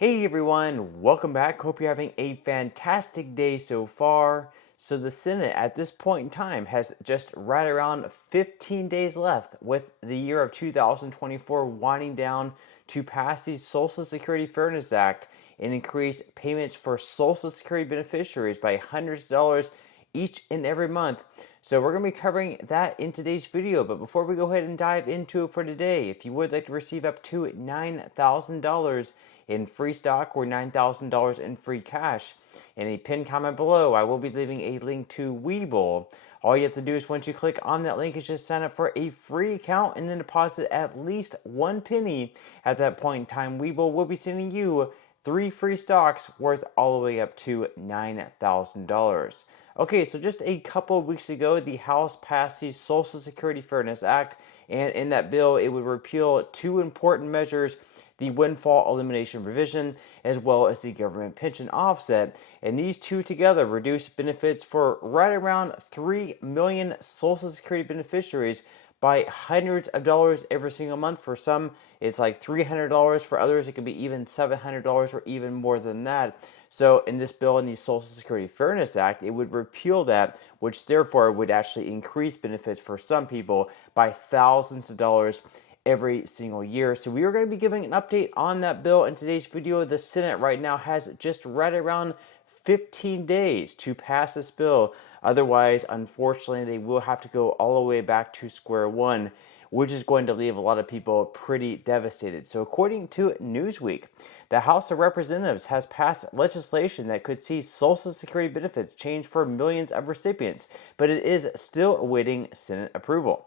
Hey everyone, welcome back. Hope you're having a fantastic day so far. So the Senate at this point in time has just right around 15 days left with the year of 2024 winding down to pass the Social Security Fairness Act and increase payments for Social Security beneficiaries by hundreds of dollars each and every month. So we're going to be covering that in today's video. But before we go ahead and dive into it for today, if you would like to receive up to $9,000 in free stock or $9,000 in free cash, in a pinned comment below, I will be leaving a link to Webull. All you have to do is once you click on that link is just sign up for a free account and then deposit at least 1 penny. At that point in time, Webull will be sending you 3 free stocks worth all the way up to $9,000. Okay, so just a couple of weeks ago, the House passed the Social Security Fairness Act, and in that bill, it would repeal 2 important measures: the windfall elimination provision, as well as the government pension offset. And these two together reduce benefits for right around 3 million Social Security beneficiaries by hundreds of dollars every single month. For some, it's like $300. For others, it could be even $700 or even more than that. So in this bill, in the Social Security Fairness Act, it would repeal that, which therefore would actually increase benefits for some people by thousands of dollars every single year. So we are going to be giving an update on that bill in today's video. The Senate right now has just right around 15 days to pass this bill. Otherwise, unfortunately, they will have to go all the way back to square one, which is going to leave a lot of people pretty devastated. So according to Newsweek, the House of Representatives has passed legislation that could see Social Security benefits change for millions of recipients, but it is still awaiting Senate approval.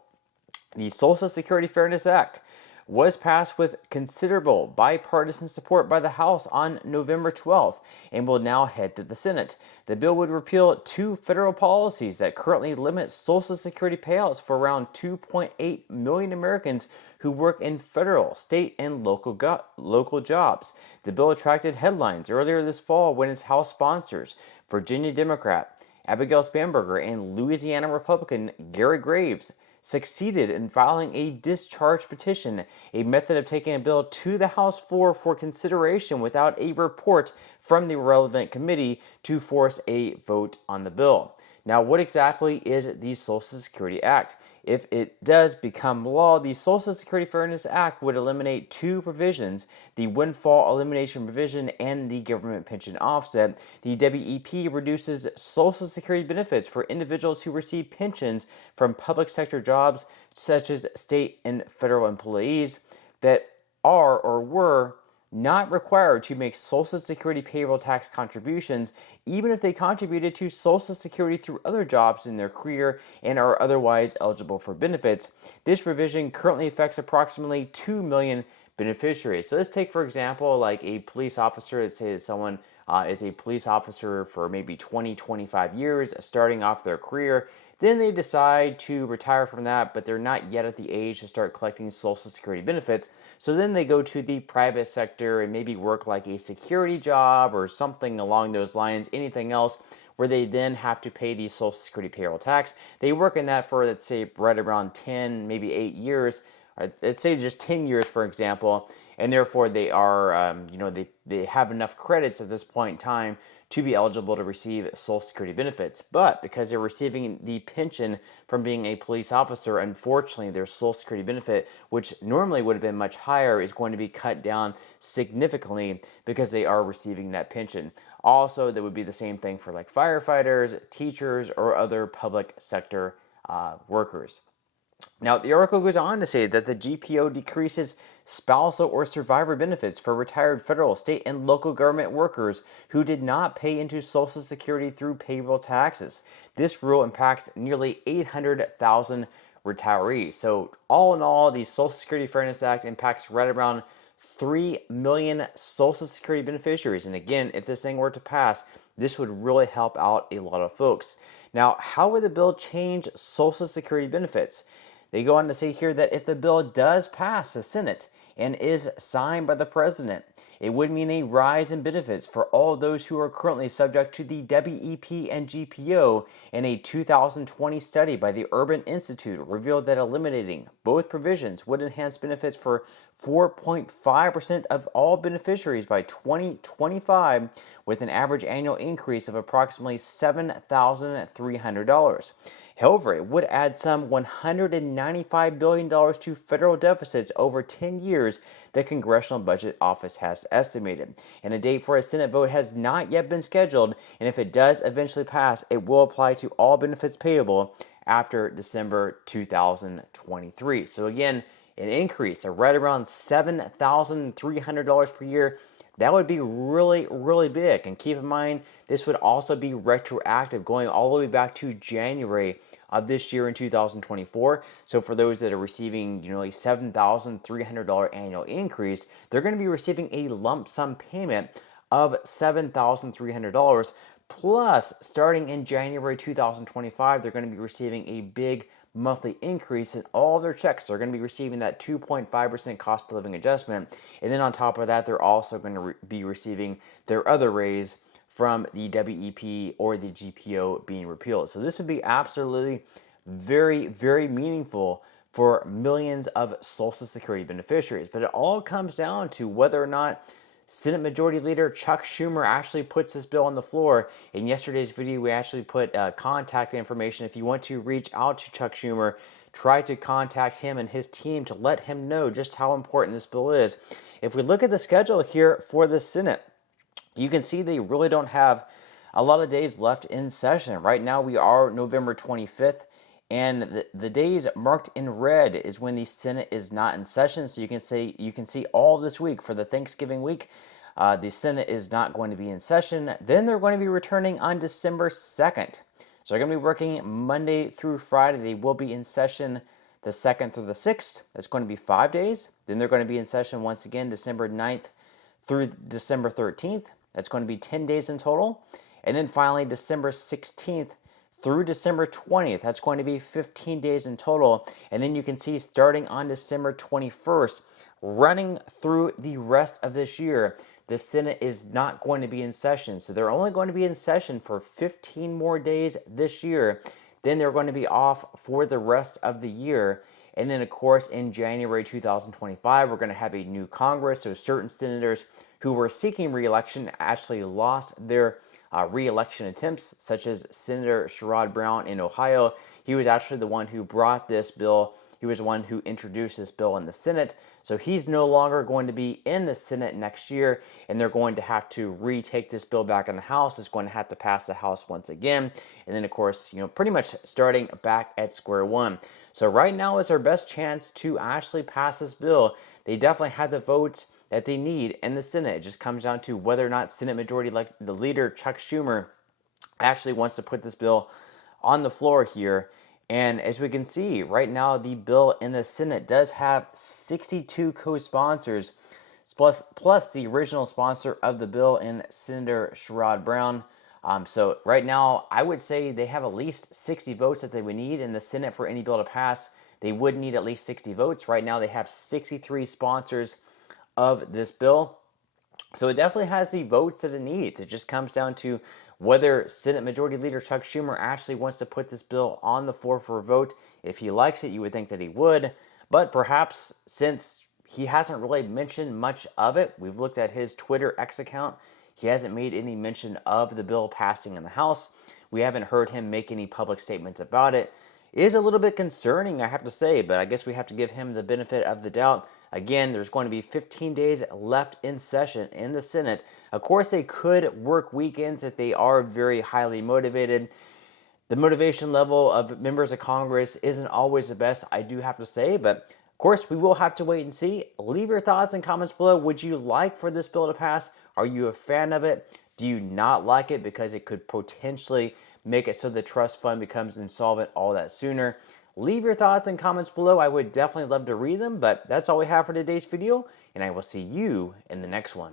The Social Security Fairness Act was passed with considerable bipartisan support by the House on November 12th and will now head to the Senate. The bill would repeal 2 federal policies that currently limit Social Security payouts for around 2.8 million Americans who work in federal, state, and local jobs. The bill attracted headlines earlier this fall when its House sponsors, Virginia Democrat Abigail Spanberger and Louisiana Republican Gary Graves, succeeded in filing a discharge petition, a method of taking a bill to the House floor for consideration without a report from the relevant committee to force a vote on the bill. Now, what exactly is the Social Security Act? If it does become law, the Social Security Fairness Act would eliminate 2 provisions: the windfall elimination provision and the government pension offset. The WEP reduces Social Security benefits for individuals who receive pensions from public sector jobs, such as state and federal employees that are or were not required to make Social Security payroll tax contributions, even if they contributed to Social Security through other jobs in their career and are otherwise eligible for benefits. This revision currently affects approximately 2 million beneficiaries. So let's take, for example, like a police officer. Let's say that someone is a police officer for maybe 20-25 years, starting off their career. Then they decide to retire from that, but they're not yet at the age to start collecting Social Security benefits. So then they go to the private sector and maybe work like a security job or something along those lines, anything else where they then have to pay the Social Security payroll tax. They work in that for, let's say, right around 10, maybe 8 years. Let's say just 10 years, for example, and therefore they are, they have enough credits at this point in time to be eligible to receive Social Security benefits. But because they're receiving the pension from being a police officer, unfortunately, their Social Security benefit, which normally would have been much higher, is going to be cut down significantly because they are receiving that pension. Also, that would be the same thing for like firefighters, teachers, or other public sector workers. Now, the article goes on to say that the GPO decreases spousal or survivor benefits for retired federal, state, and local government workers who did not pay into Social Security through payroll taxes. This rule impacts nearly 800,000 retirees. So, all in all, the Social Security Fairness Act impacts right around 3 million Social Security beneficiaries. And again, if this thing were to pass, this would really help out a lot of folks. Now, how would the bill change Social Security benefits? They go on to say here that if the bill does pass the Senate, and is signed by the president. It would mean a rise in benefits for all those who are currently subject to the WEP and GPO, and a 2020 study by the Urban Institute revealed that eliminating both provisions would enhance benefits for 4.5% of all beneficiaries by 2025, with an average annual increase of approximately $7,300. However, it would add some $195 billion to federal deficits over 10 years, the Congressional Budget Office has estimated. And a date for a Senate vote has not yet been scheduled, and if it does eventually pass, it will apply to all benefits payable after December 2023. So again, an increase of right around $7,300 per year. That would be really, really big. And keep in mind, this would also be retroactive, going all the way back to January of this year in 2024. So for those that are receiving, a $7,300 annual increase, they're going to be receiving a lump sum payment of $7,300. Plus, starting in January 2025, they're going to be receiving a big monthly increase in all their checks. They're going to be receiving that 2.5% cost of living adjustment. And then on top of that, they're also going to be receiving their other raise from the WEP or the GPO being repealed. So this would be absolutely very, very meaningful for millions of Social Security beneficiaries. But it all comes down to whether or not Senate Majority Leader Chuck Schumer actually puts this bill on the floor. In yesterday's video, we actually put contact information. If you want to reach out to Chuck Schumer, try to contact him and his team to let him know just how important this bill is. If we look at the schedule here for the Senate, you can see they really don't have a lot of days left in session. Right now, we are November 25th. And the days marked in red is when the Senate is not in session. So you can see all this week for the Thanksgiving week, the Senate is not going to be in session. Then they're going to be returning on December 2nd. So they're going to be working Monday through Friday. They will be in session the 2nd through the 6th. That's going to be 5 days. Then they're going to be in session once again December 9th through December 13th. That's going to be 10 days in total. And then finally December 16th through December 20th. That's going to be 15 days in total. And then you can see starting on December 21st, running through the rest of this year, the Senate is not going to be in session. So they're only going to be in session for 15 more days this year. Then they're going to be off for the rest of the year. And then, of course, in January 2025, we're going to have a new Congress. So certain senators who were seeking re-election actually lost their re-election attempts, such as Senator Sherrod Brown in Ohio. He was actually the one who brought this bill. He was the one who introduced this bill in the Senate. So he's no longer going to be in the Senate next year, and they're going to have to retake this bill back in the House. It's going to have to pass the House once again. And then, of course, pretty much starting back at square one. So right now is our best chance to actually pass this bill. They definitely have the votes that they need in the Senate. It just comes down to whether or not Senate Majority Leader Chuck Schumer actually wants to put this bill on the floor here. And as we can see, right now the bill in the Senate does have 62 co-sponsors, plus the original sponsor of the bill in Senator Sherrod Brown. So right now, I would say they have at least 60 votes that they would need in the Senate for any bill to pass. They would need at least 60 votes. Right now, they have 63 sponsors of this bill. So it definitely has the votes that it needs. It just comes down to whether Senate Majority Leader Chuck Schumer actually wants to put this bill on the floor for a vote. If he likes it, you would think that he would. But perhaps since he hasn't really mentioned much of it, we've looked at his Twitter X account, he hasn't made any mention of the bill passing in the House. We haven't heard him make any public statements about it. It is a little bit concerning, I have to say, but I guess we have to give him the benefit of the doubt. Again, there's going to be 15 days left in session in the Senate. Of course, they could work weekends if they are very highly motivated. The motivation level of members of Congress isn't always the best, I do have to say, but of course, we will have to wait and see. Leave your thoughts and comments below. Would you like for this bill to pass? Are you a fan of it? Do you not like it because it could potentially make it so the trust fund becomes insolvent all that sooner? Leave your thoughts and comments below. I would definitely love to read them, but that's all we have for today's video, and I will see you in the next one.